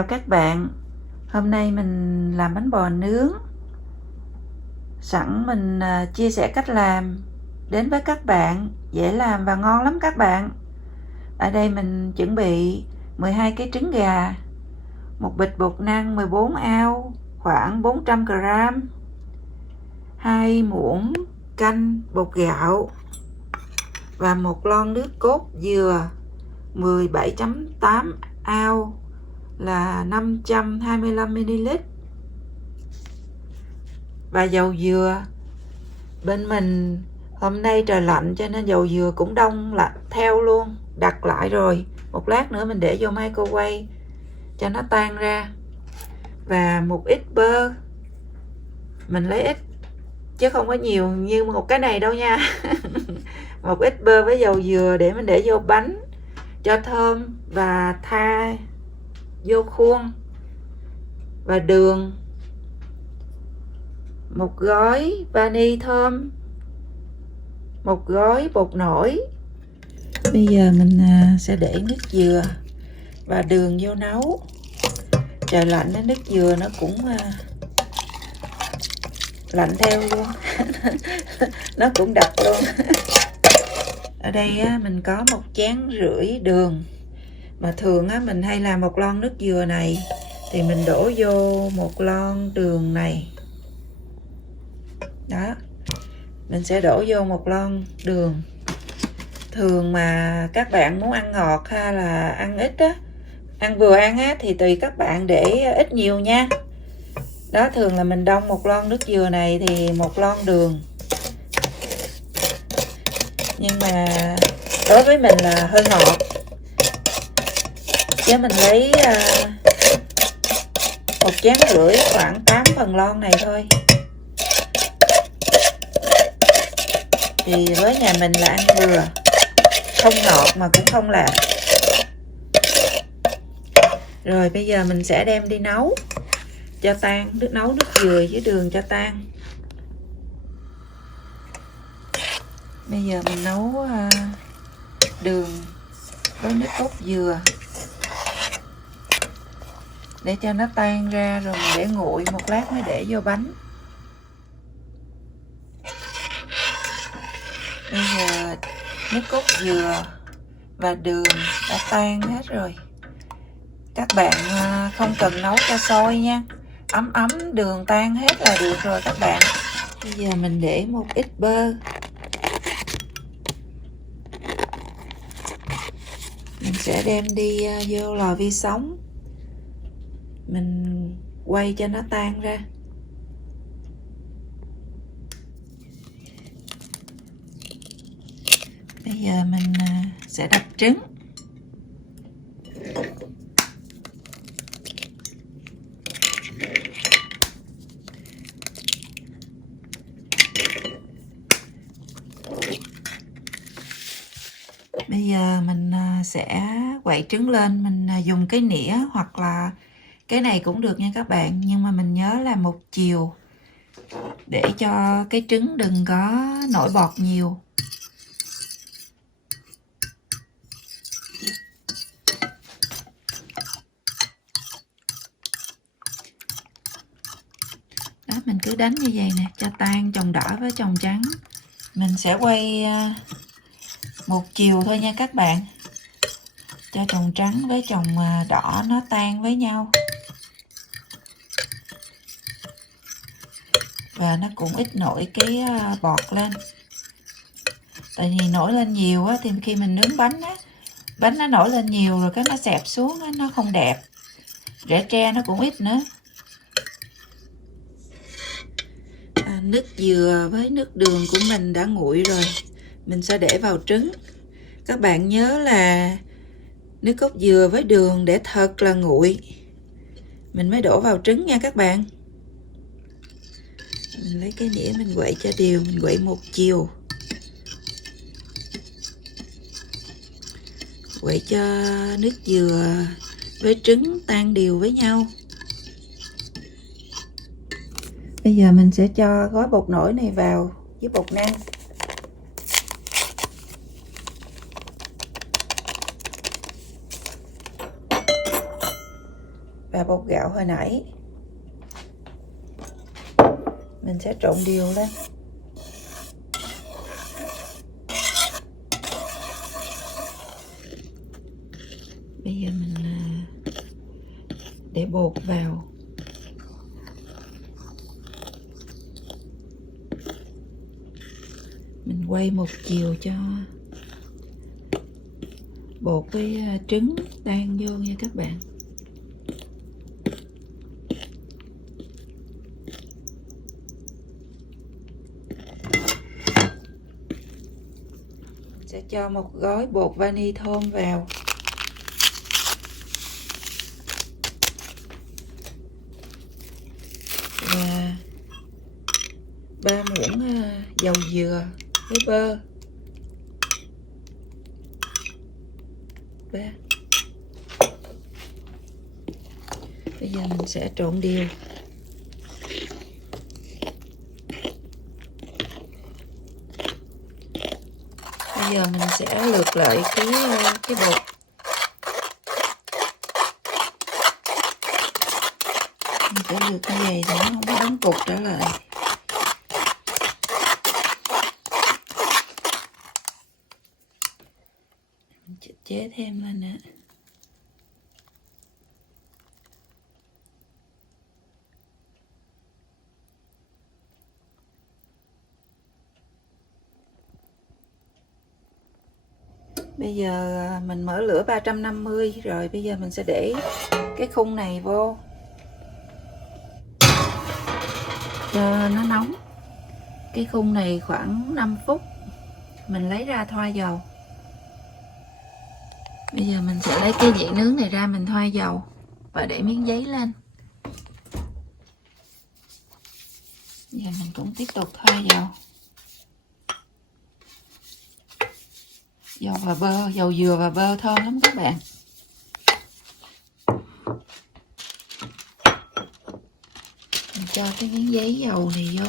Chào các bạn. Hôm nay mình làm bánh bò nướng. Sẵn mình chia sẻ cách làm đến với các bạn, dễ làm và ngon lắm các bạn. Ở đây mình chuẩn bị 12 cái trứng gà, một bịch bột năng 14 ounce khoảng 400 g, 2 muỗng canh bột gạo và một lon nước cốt dừa 17.8 ounce là 525 ml và dầu dừa. Bên mình hôm nay trời lạnh cho nên dầu dừa cũng đông lại theo luôn, đặt lại rồi. Một lát nữa mình để vô microwave cho nó tan ra. Và một ít bơ, mình lấy ít chứ không có nhiều như một cái này đâu nha. Một ít bơ với dầu dừa để mình để vô bánh cho thơm và tha vô khuôn. Và đường, một gói vani thơm, một gói bột nổi. Bây giờ mình sẽ để nước dừa và đường vô nấu. Trời lạnh nên nước dừa nó cũng lạnh theo luôn. Nó cũng đặc luôn. Ở đây mình có 1,5 chén đường. Mà thường mình hay làm một lon nước dừa này thì mình đổ vô một lon đường này. Đó, mình sẽ đổ vô một lon đường. Thường mà các bạn muốn ăn ngọt hay là ăn ít á, ăn vừa ăn á, thì tùy các bạn để ít nhiều nha. Đó, thường là mình đong một lon nước dừa này thì một lon đường. Nhưng mà đối với mình là hơi ngọt, chứ mình lấy 1,5 chén khoảng 8 phần lon này thôi. Thì với nhà mình là ăn vừa, không ngọt mà cũng không lạt. Rồi bây giờ mình sẽ đem đi nấu cho tan, nấu nước dừa với đường cho tan. Bây giờ mình nấu đường với nước cốt dừa để cho nó tan ra, rồi mình để nguội một lát mới để vô bánh. Bây giờ nước cốt dừa và đường đã tan hết rồi. Các bạn không cần nấu cho sôi nha, ấm ấm đường tan hết là được rồi các bạn. Bây giờ mình để một ít bơ. Mình sẽ đem đi vô lò vi sóng, mình quay cho nó tan ra. Bây giờ mình sẽ đập trứng. Bây giờ mình sẽ quậy trứng lên, mình dùng cái nĩa hoặc là cái này cũng được nha các bạn, nhưng mà mình nhớ là một chiều để cho cái trứng đừng có nổi bọt nhiều. Đó, mình cứ đánh như vậy nè cho tan chồng đỏ với chồng trắng. Mình sẽ quay một chiều thôi nha các bạn, cho chồng trắng với chồng đỏ nó tan với nhau và nó cũng ít nổi cái bọt lên. Tại vì nổi lên nhiều á, thì khi mình nướng bánh á, bánh nó nổi lên nhiều rồi cái nó xẹp xuống á, nó không đẹp. Rễ tre nó cũng ít nữa. Nước dừa với nước đường của mình đã nguội rồi, mình sẽ để vào trứng. Các bạn nhớ là nước cốt dừa với đường để thật là nguội mình mới đổ vào trứng nha các bạn. Mình lấy cái đĩa mình quậy cho đều, mình quậy một chiều, quậy cho nước dừa với trứng tan đều với nhau. Bây giờ mình sẽ cho gói bột nổi này vào với bột năng. và bột gạo hồi nãy. Mình sẽ trộn đều lên. Bây giờ mình để bột vào. Mình quay một chiều cho bột với trứng tan vô nha các bạn. Mình sẽ cho một gói bột vani thơm vào. Và 3 muỗng dầu dừa với bơ. Bây giờ mình sẽ trộn đều. Bây giờ mình sẽ lượt lại cái bột. Mình sẽ lượt như vậy để nó không có đóng cục trở lại. Mình chế thêm lên nữa. Bây giờ mình mở lửa 350 rồi. Bây giờ mình sẽ để cái khung này vô cho nó nóng. Cái khung này khoảng 5 phút. Mình lấy ra thoa dầu. Bây giờ mình sẽ lấy cái dĩa nướng này ra, mình thoa dầu và để miếng giấy lên. Giờ mình cũng tiếp tục thoa dầu. Dầu và bơ, dầu dừa và bơ thơm lắm các bạn. Mình cho cái miếng giấy dầu này vô.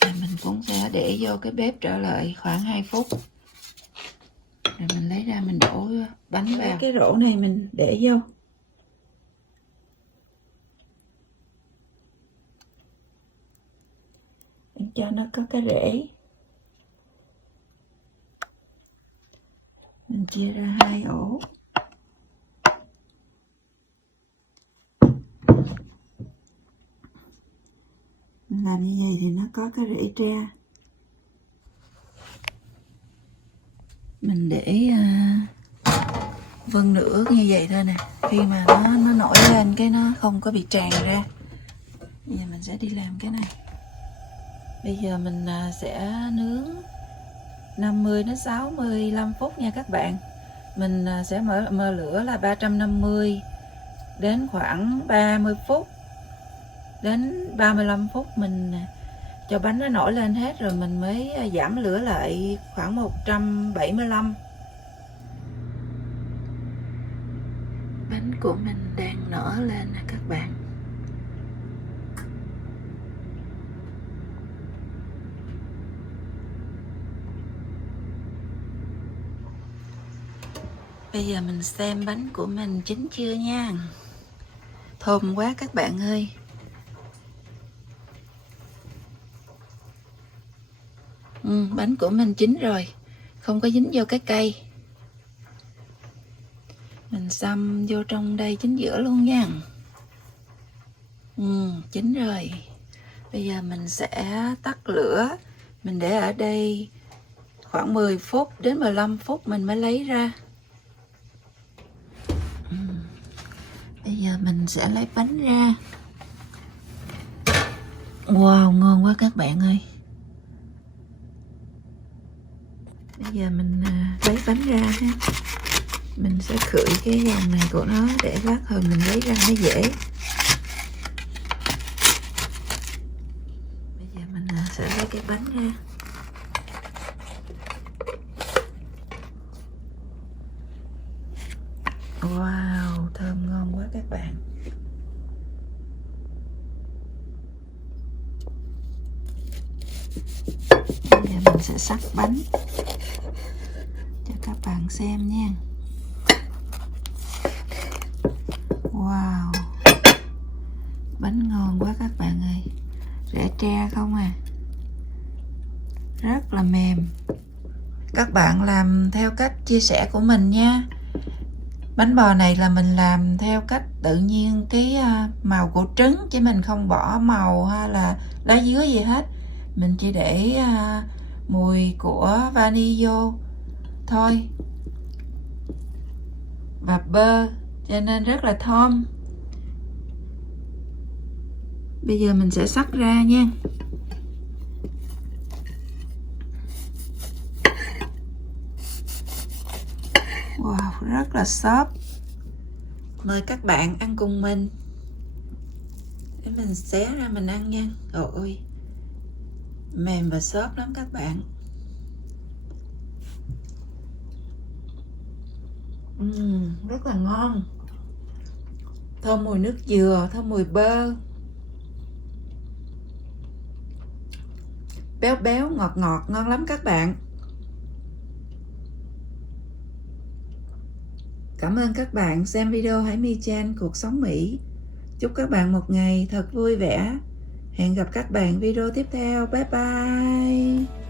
Rồi mình cũng sẽ để vô cái bếp trở lại khoảng 2 phút. Rồi mình lấy ra mình đổ bánh vào. Cái rổ này mình để vô. Cho nó có cái rễ. Mình chia ra 2 ổ. Mình làm như vậy thì nó có cái rễ tre. Mình để phân nửa như vậy thôi nè. Khi mà nó nổi lên cái nó không có bị tràn ra. Bây giờ mình sẽ đi làm cái này. Bây giờ mình sẽ nướng 50 đến 65 phút nha các bạn. Mình sẽ mở lửa là 350 đến khoảng 30 phút đến 35 phút. Mình cho bánh nó nổi lên hết rồi mình mới giảm lửa lại khoảng 175. Bánh của mình đang nở lên nè các bạn. Bây giờ mình xem bánh của mình chín chưa nha. Thơm quá các bạn ơi. Bánh của mình chín rồi. Không có dính vô cái cây. Mình xăm vô trong đây chính giữa luôn nha. Chín rồi. Bây giờ mình sẽ tắt lửa. Mình để ở đây khoảng 10 phút đến 15 phút mình mới lấy ra. Bây giờ mình sẽ lấy bánh ra. Wow, ngon quá các bạn ơi. Bây giờ mình lấy bánh ra ha. Mình sẽ khử cái vòng này của nó để lát hồi mình lấy ra nó dễ. Bây giờ mình sẽ lấy cái bánh ra. Wow, thơm ngon quá các bạn. xắt bánh cho các bạn xem nha. Wow, bánh ngon quá các bạn ơi, rẻ tre không à, rất là mềm. Các bạn làm theo cách chia sẻ của mình nha. Bánh bò này là mình làm theo cách tự nhiên cái màu của trứng, chứ mình không bỏ màu hay là lá dứa gì hết. Mình chỉ để mùi của vani vô thôi và bơ, cho nên rất là thơm. Bây giờ mình sẽ xắt ra nha. Wow, rất là xốp. Mời các bạn ăn cùng mình. Để mình xé ra mình ăn nha. Trời ơi, mềm và xốp lắm các bạn. Rất là ngon. Thơm mùi nước dừa, thơm mùi bơ. Béo béo, ngọt ngọt, ngon lắm các bạn. Cảm ơn các bạn xem video Hải My Chan cuộc sống Mỹ. Chúc các bạn một ngày thật vui vẻ. Hẹn gặp các bạn video tiếp theo. Bye bye.